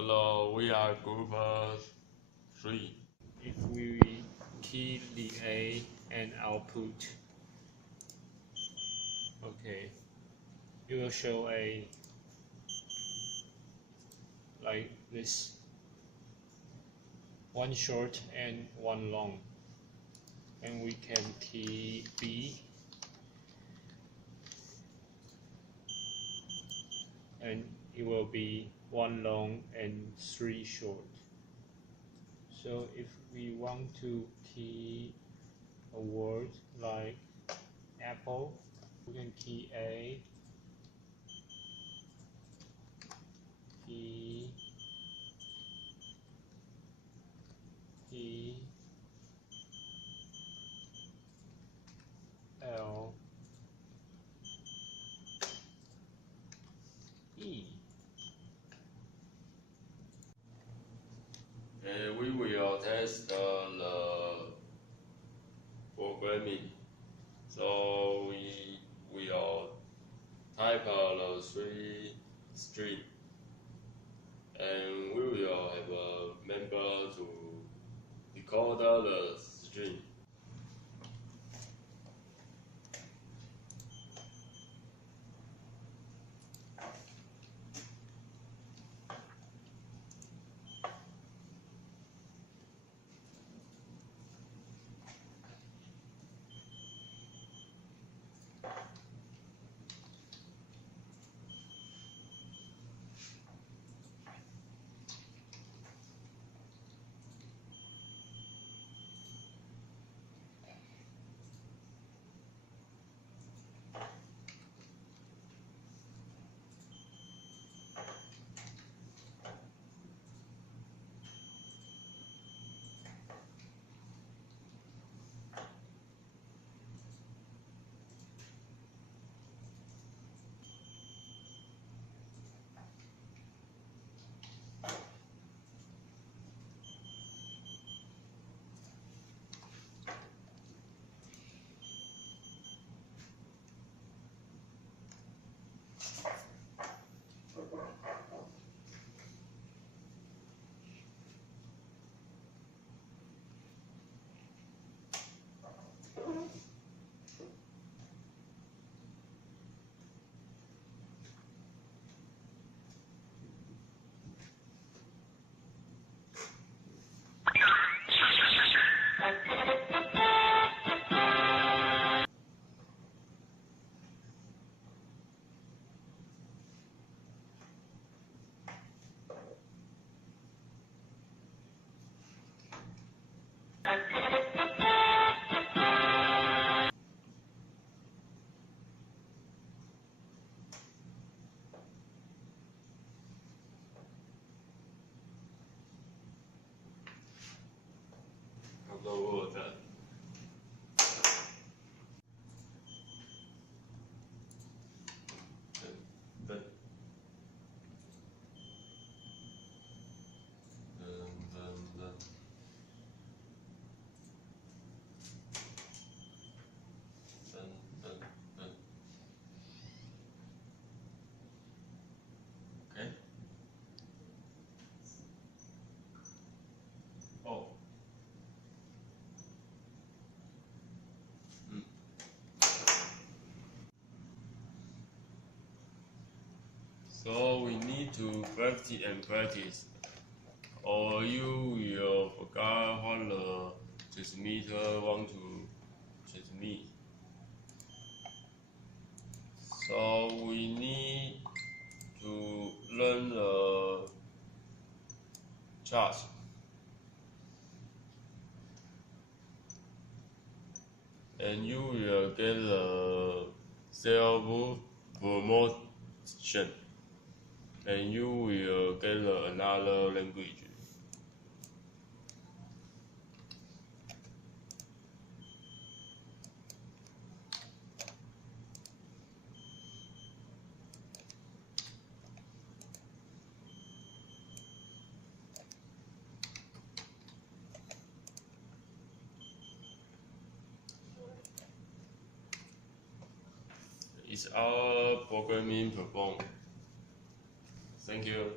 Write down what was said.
Hello, we are group 3. If we key the A and output, okay, it will show a like this, one short and one long, and we can key B and it will be one long and three short. So if we want to key a word like apple, we can key A, key L, E. And we will test the programming. So we will type the 3 string, and we will have a member to decode the string. Hello, that. Okay. Oh. So we need to practice and practice, or you will forget what the transmitter want to transmit. So we need to learn the charge, and you will get the self promotion, and you will get another language. It's our programming perform. Thank you.